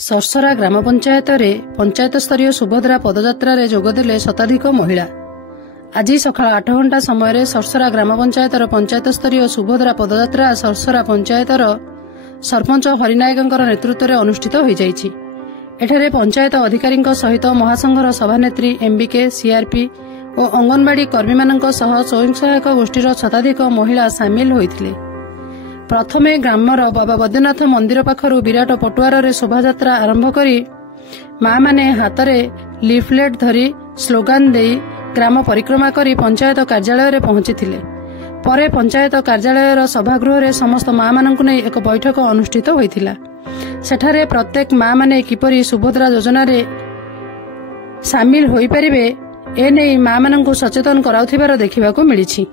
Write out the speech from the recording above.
सरसरा ग्राम पंचायत रे पंचायत स्तरीय सुभद्रा पदयात्रा रे जोगदेले शताधिक महिला। आज सकाळ 8 घंटा समय सरसरा ग्राम पंचायतर पंचायत स्तरीय सुभद्रा पदयात्रा सरसरा पंचायतर सरपंच हरिनायकंकर नेतृत्व में अनुष्ठित हो जाइछि। एठारे पंचायत अधिकारी सहित महासंघर सभानेत्री एमबीके सीआरपी और अंगनवाड़ी कर्मी मानक सह स्वयं सहायक गोष्ठीर शताधिक महिला सामिल होइथिले। प्रथमे ग्रामर बाबा बैद्यनाथ मंदिर पाखर विराट पटुआर शोभायात्रा आरंभ करी माँ माने हाथ में लिफलेट धरी स्लोगान दे ग्राम परिक्रमा करी पंचायत कार्यालय रे पहुंचीथिले। परे पंचायत कार्यालय सभागृह रे समस्त माँ मानकु नै एक बैठक अनुष्ठित होइथिला। सेठारे प्रत्येक माँ माने किपरि सुभद्रा योजना रे सामिल होई परिबे एने माँ मानकु सचेतन कराउथिबार देखिबाकू मिलिछि।